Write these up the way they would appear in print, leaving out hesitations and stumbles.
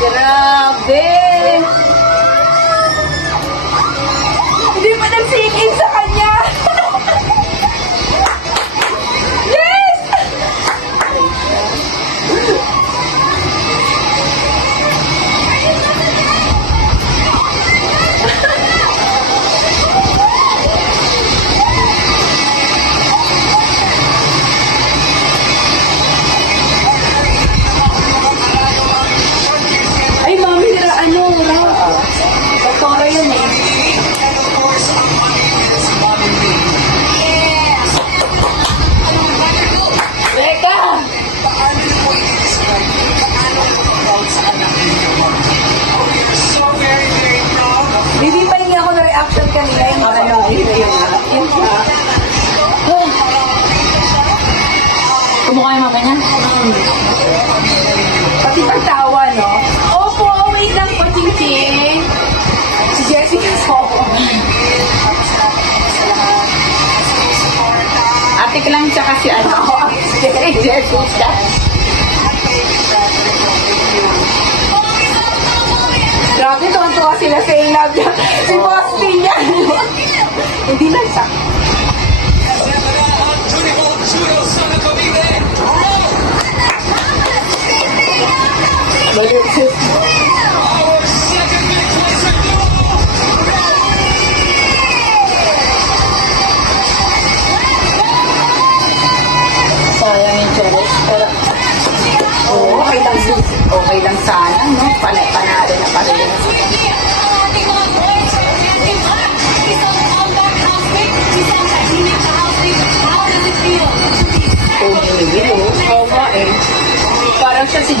Grabe! Hindi pa nag-sing in sa kanya! Yes! Ay, mami, doktora yun eh. Teka! Baby, pahingi ako na reaction kanina yung ano, yun siya. Kumukha yung mama niya? Pati pagtawa, no? Opo, wait lang po, Chichi. Si Jessica Soho. Atik lang siya kasi ano. Jessica. Grabe, tuwan-tuwa sila sa ilab. Si Boston niya. Hindi lang siya. Sayang yung Cheres. Pero, okay lang sana, no? Panalo na pa rin. How does it feel?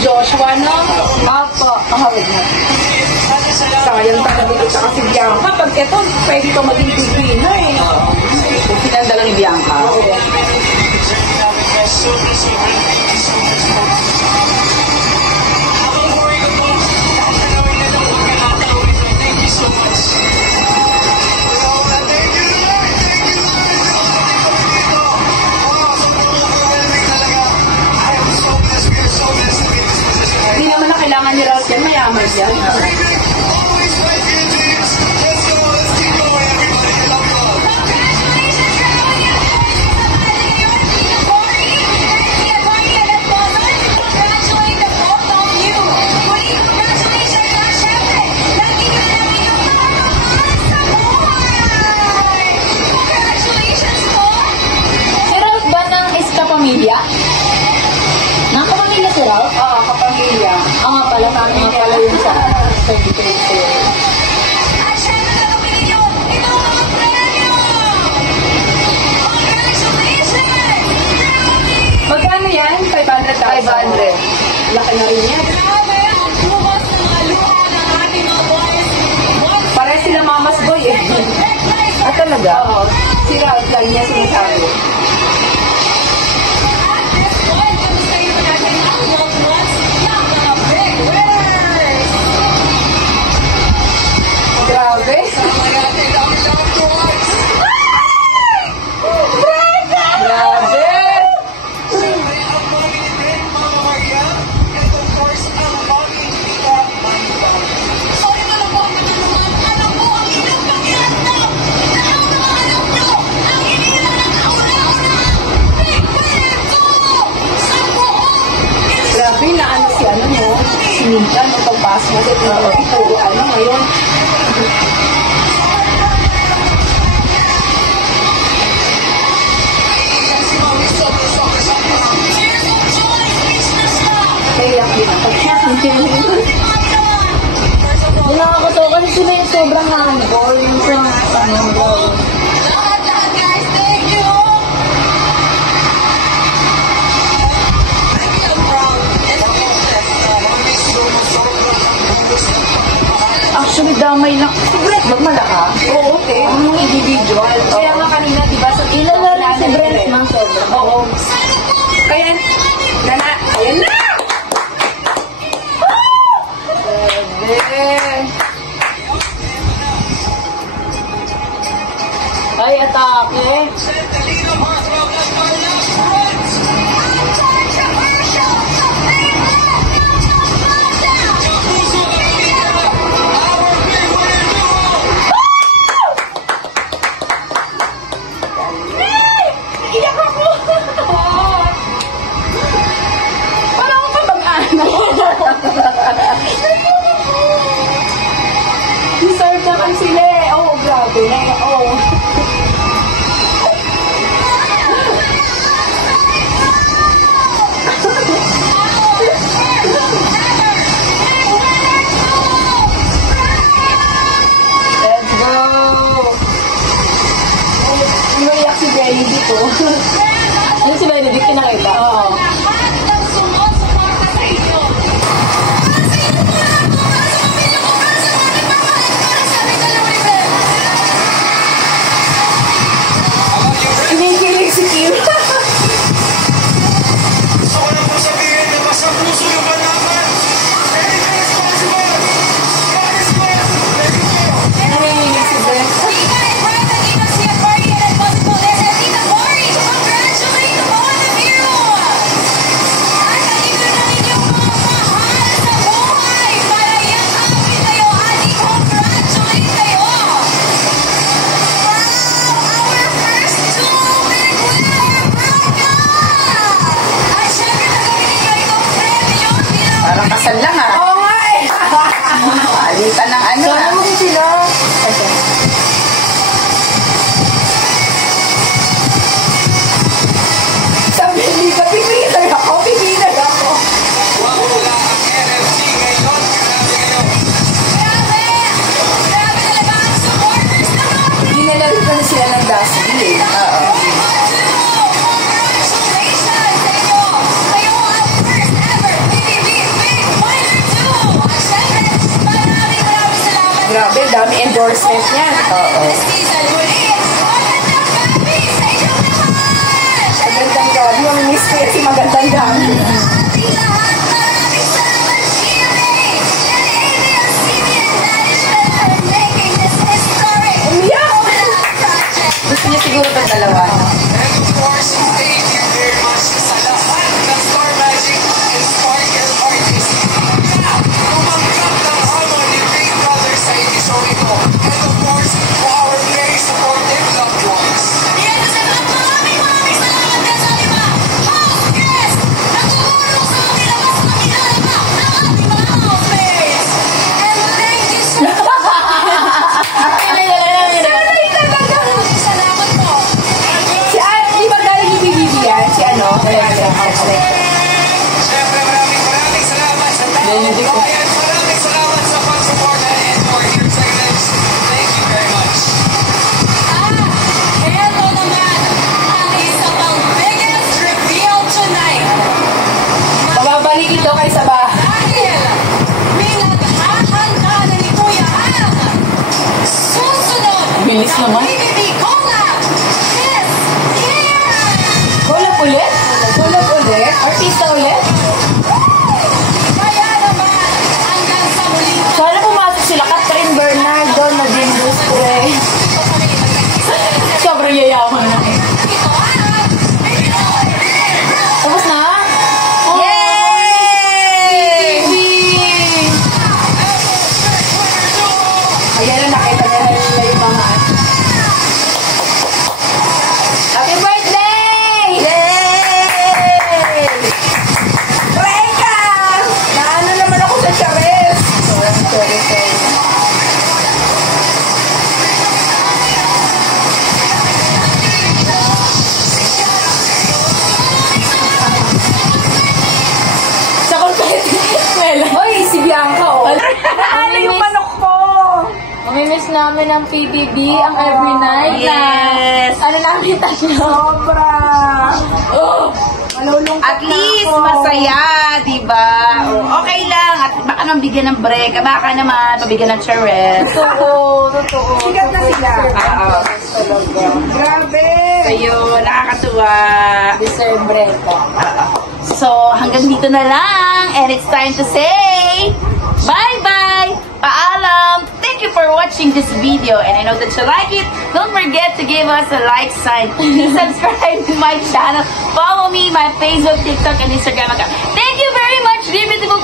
Joshua, no? Opo. Wait na. Sayang talaga ito sa kasi Bianca. Pag ito, pwede ka maging bibina eh. Kung pinandala ni Bianca. Oo. Hindi naman na kailangan ni Ross yan, mayaman yan. Si Ralph ba ng iska-pamilya? Nakapamilya si Ralph? Oo, kapamilya. Oo nga pala, nga pala yun sa Magkano yan? 500,000? 500. Laki na rin yan. Pare sila mamas boy eh. Ah, talaga? Oo. Si Ralph lang niya sinasabi. Grabe. Grabe. Grabe na ano si ano mo, si Ninja, no, pagpasok mo, puro ano ngayon. Kaya din ako. Yung nakakatawa kasi sila yung sobrang handball. Yung sa handball. Actually, damay lang. Si Brett, wag malaka. Oo, te. Ang individual. Kaya nga kanina, di ba, sa Ilala lang si Brent, ma. Sobrang. Oo. Kaya, nana, ayan na! Ay, atake. Iyak ako! Parang ako pa bang-ano? Deserve naman sila eh. Oo, grabe. Oo. Let's go! Umiyak si Jenny dito. Ano si Benedict pinakita? Oo. Kinikilig si Kim. Nanginginig si Brent. Parang kasal lang ah. Oo nga eh. Alitan ng ano Sana ah. mo sila. Sabi, hindi ka pipinag ako. Pipinag ako. Dinala rin pala sila ng dustbin eh. Oo. endorsement niyan. Oo. Magandang gabi. Mamimiss ko yan si magandang gabi. Umiyak! Gusto niya siguro itong dalawa. Bilis naman. Collab ulit? Collab ulit? Artista ulit? Sana pumasok sila Catherine Bernardo na Dindustre. Sobrang yayaman na. Tapos na? Yay! Ayan na, nakita nila yung mga happy birthday! Yay! Reka! Naano naman ako sa Chavez. Sorry. Sa well, hoy, si Bianca, oh. Ano yung manok ko? Mamimiss namin ang PBB, ang every night Yes. na ano namin tatlo. Sobra! Oh, malulungkot At least na ako. masaya, diba? Okay lang. At baka naman bigyan ng break. Baka naman pabigyan ng charet. Totoo. Sigat na sila. Oo. Grabe! Ayun, nakakatuwa. December ko. So, hanggang dito na lang. And it's time to say, bye-bye! Paalam! Thank you for watching this video. And I know that you like it. Don't forget to give us a like sign. Please subscribe to my channel. Follow me, my Facebook, TikTok, and Instagram account. Thank you very much, dear beautiful